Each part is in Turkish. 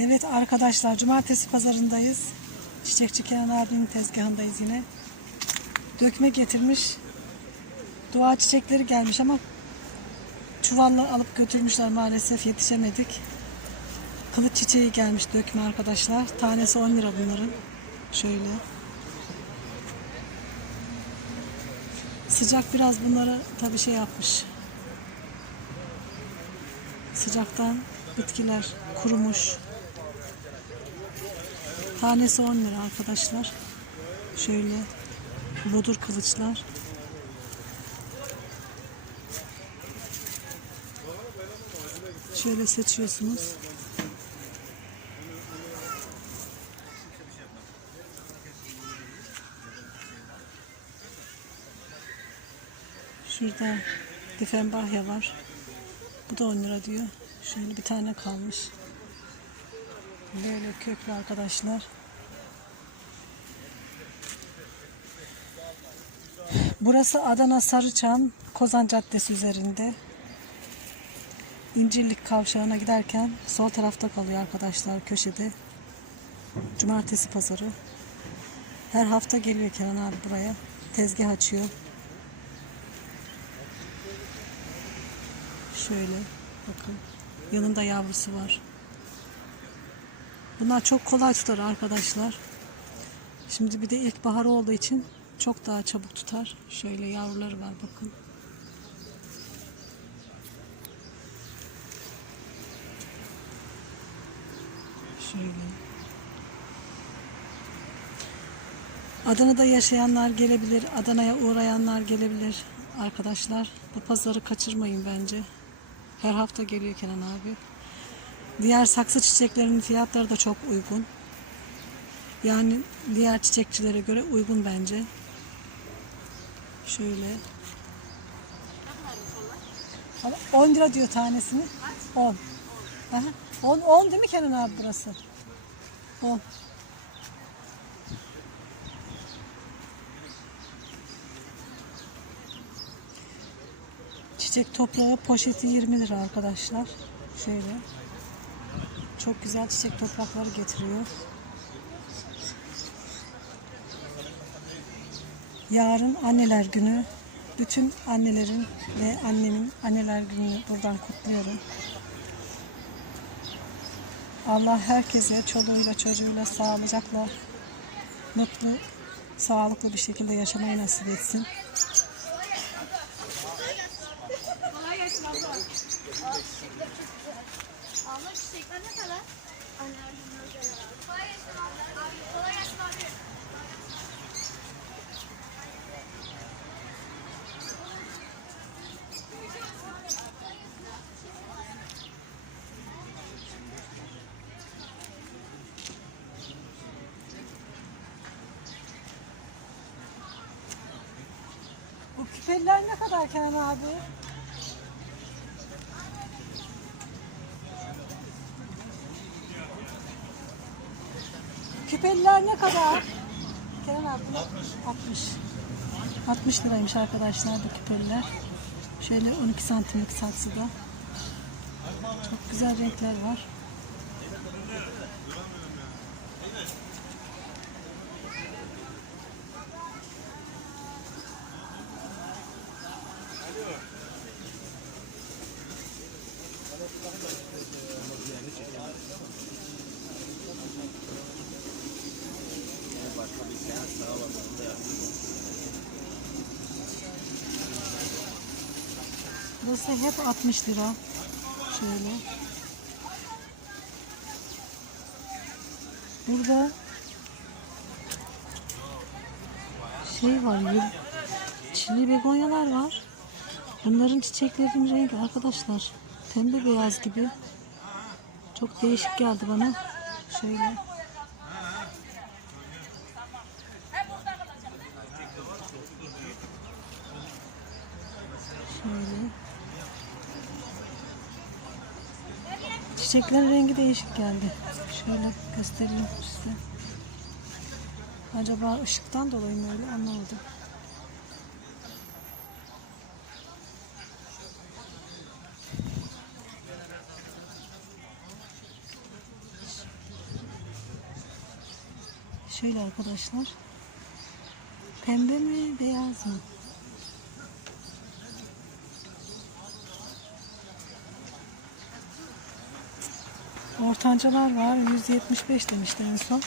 Evet arkadaşlar cumartesi pazarındayız. Çiçekçi Kenan abinin tezgahındayız yine. Dökme getirmiş. Dua çiçekleri gelmiş ama çuvalla alıp götürmüşler maalesef yetişemedik. Kılıç çiçeği gelmiş dökme arkadaşlar. Tanesi 10 lira bunların. Şöyle. Sıcak biraz bunları tabii şey yapmış. Sıcaktan bitkiler kurumuş. Tanesi 10 lira arkadaşlar. Şöyle bodur kılıçlar. Şöyle seçiyorsunuz. Şurada difenbahya var. Bu da 10 lira diyor. Şöyle bir tane kalmış. Böyle köklü arkadaşlar. Burası Adana Sarıçam Kozan Caddesi üzerinde. İncirlik kavşağına giderken sol tarafta kalıyor arkadaşlar köşede. Cumartesi pazarı. Her hafta geliyor Kenan abi buraya. Tezgah açıyor. Şöyle bakın. Yanında yavrusu var. Bunlar çok kolay tutar arkadaşlar. Şimdi bir de ilkbahar olduğu için çok daha çabuk tutar. Şöyle yavruları var bakın. Şöyle. Adana'da yaşayanlar gelebilir. Adana'ya uğrayanlar gelebilir arkadaşlar. Bu pazarı kaçırmayın bence. Her hafta geliyor Kenan abi. Diğer saksı çiçeklerinin fiyatları da çok uygun. Yani diğer çiçekçilere göre uygun bence. Şöyle. Ama 10 lira diyor tanesini. 10. Aha. 10, 10 değil mi Kenan abi burası? 10. Çiçek toprağı poşeti 20 lira arkadaşlar. Şöyle. Çok güzel çiçek toprakları getiriyor. Yarın anneler günü. Bütün annelerin ve annemin anneler gününü buradan kutluyorum. Allah herkese çoluğuyla çocuğuyla sağlıcakla mutlu, sağlıklı bir şekilde yaşamayı nasip etsin. Abla çiçekler ne kadar? Anne Kolay gelsin abla. Abi kolay gelsin abi. Küpeler ne kadar Kenan abi? Küpeliler ne kadar? Kenan abi bunlar 60. 60 liraymış arkadaşlar bu küpeliler. Şöyle 12 santimlik saksıda. Çok güzel renkler var. Burası hep 60 lira. Şöyle. Burada şey var. Çili begonyalar var. Bunların çiçeklerinin rengi arkadaşlar pembe beyaz gibi. Çok değişik geldi bana. Şöyle. Çiçeklerin rengi değişik geldi. Şöyle göstereyim size. Acaba ışıktan dolayı mı öyle anlamadım. Şöyle arkadaşlar. Pembe mi beyaz mı? Ortancalar var. 175 demişti en son.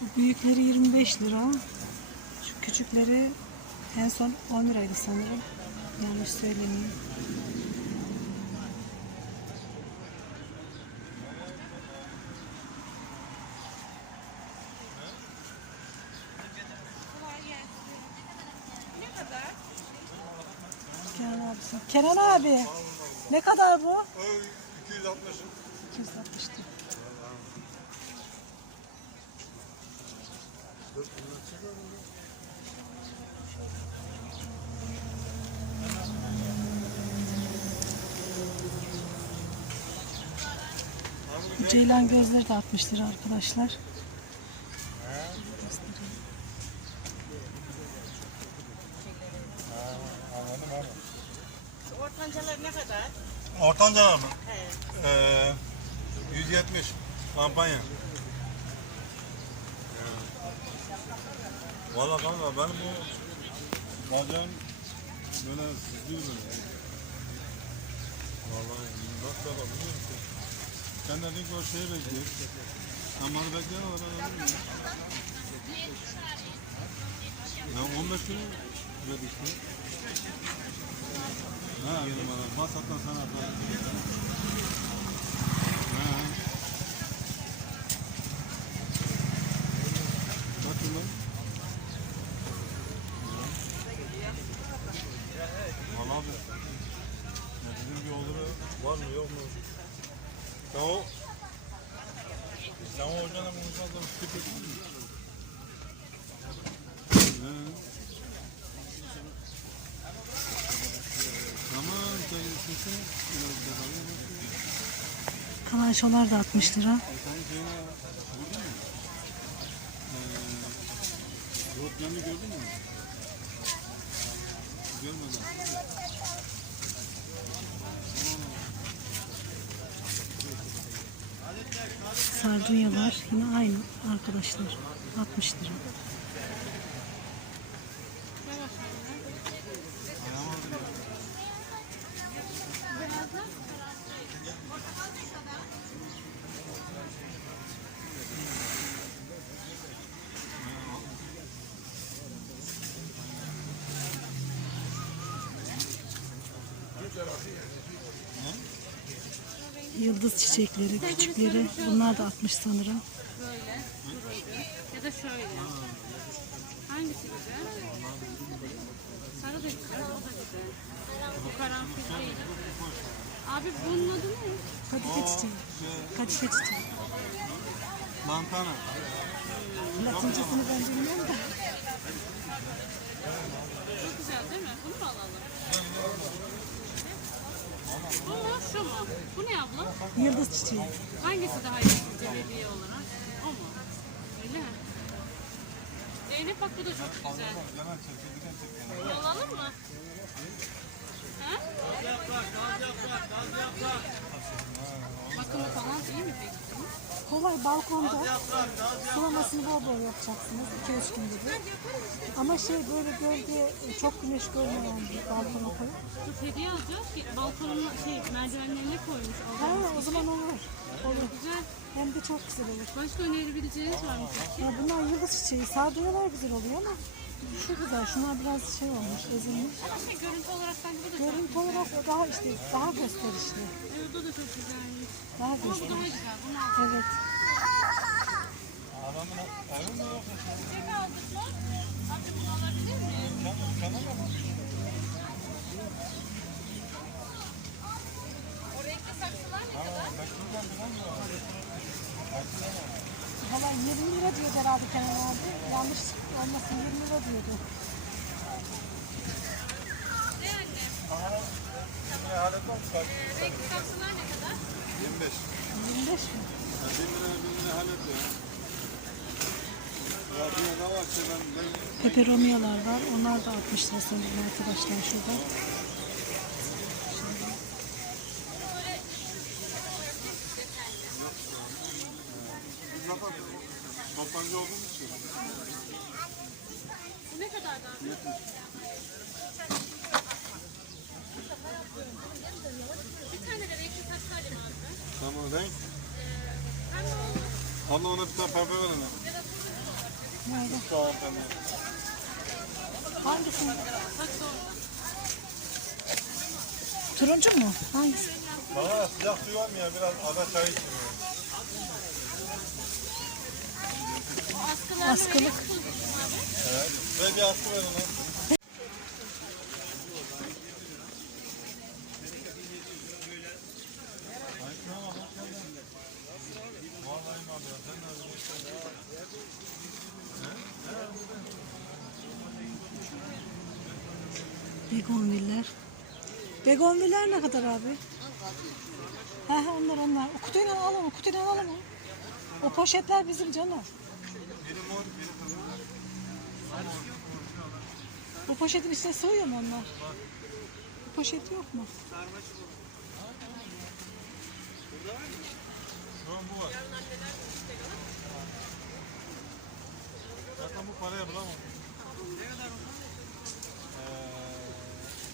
Bu büyükleri 25 lira. Şu küçükleri en son 10 liraydı sanırım. Yanlış söylemeyeyim. Kenan abisi. Kenan abi. Ne kadar bu? Oy, 260. 260 lira. Ceylan gözleri de 60 lira arkadaşlar. Ortancalar ne kadar? Ortanca mı? He. Ee, 170 kampanya. Valla kanka benim bu bacağım böyle sızlıyor böyle. Vallahi nasıl yapalım biliyor musun? Sen de ilk o şeyi bekliyor. Ama onu bekleyen o ben ölürüm ya. Ya 15 gün verdik? Ha, numara. Masattan sana atarım. Ha. Kaç yıl lan? Valla abi. Ya bizim bir olur var mı yok mu? Sen o sen o hocana konuşmazsan tipik He. Tamam sen gitsin. Biraz devam Kalaşolar da 60 lira. Rotman'ı gördün mü? Görmedim. Sardunyalar yine aynı arkadaşlar. 60 lira. Yıldız çiçekleri, küçükleri. Bunlar da 60 sanırım. Böyle. Ya da şöyle. Hangisi güzel? Sarı da güzel, o da güzel. Bu karanfil değil. Abi bunun adı ne? Kadife çiçeği. Kadife çiçeği. Lantana. Latincesini ben bilmiyorum da. Çok güzel değil mi? Bunu mu alalım? Bu mu, şu mu? Bu ne abla? Yıldız çiçeği. Hangisi daha iyi sizce olarak? O mu? Öyle mi? Zeynep bak bu da çok güzel. Yalan çekti, giden çekti. Bunu alalım mı? Ha? Bakımı falan iyi mi peki? Kolay balkonda sulamasını bol bol yapacaksınız. 2-3 gün gibi. Ama şey böyle gölge çok güneş görmeyen bir balkona koyun. Kız hediye alacağız ki balkonun şey merdivenlerine koymuş. Ha o zaman olur. Olur. Güzel. Hem de çok güzel olur. Başka önerebileceğiniz var mı? Ya bunlar yıldız çiçeği. Sardunyalar güzel oluyor ama Şu güzel. Şunlar biraz şey olmuş, ezilmiş. Ama şey görüntü olarak bence bu da Görüntü olarak o daha işte daha gösterişli. Evet, bu da çok güzel. Bunu al. Evet. Valla 20 lira diyordu herhalde Kenan abi. Yanlış olmasın 20 lira diyordu. Ne annem? Halletmem mi? Bak, Renkli saksılar ne kadar? 25. 25 mi? Ya bin lira bin lira hallet ya. Ya bir ne var ki ben, ben Peperomiyalar var. Onlar da 60 lira sanırım arkadaşlar şurada. zaten toptancı olduğum için. Ne kadar daha? Bir tane de renkli saksı alayım abi. Tamam renk. Pembe. Abla ona bir tane pembe ver ona. Nerede? Şu an pembe. Hangisini? Saksı orada. Turuncu mu? Hangisi? Bana sıcak suyu var mı ya? Biraz ada çay içeyim ya. O askılarla Askılık. Evet. Ve bir askı ver ona. Begonviller. Begonviller ne kadar abi? Ha ha onlar onlar. O kutuyla al onu, kutuyla al onu. O poşetler bizim canım. Bu poşetin içine sığıyor mu onlar? Bu poşet yok mu? Şu an bu var. Zaten bu paraya bulamam. Ne kadar o? Ee,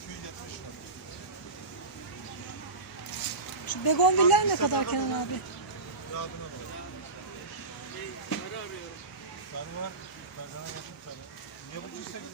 270 lira. Şu begonviller ne kadar Kenan abi? Sarı var. Niye bu?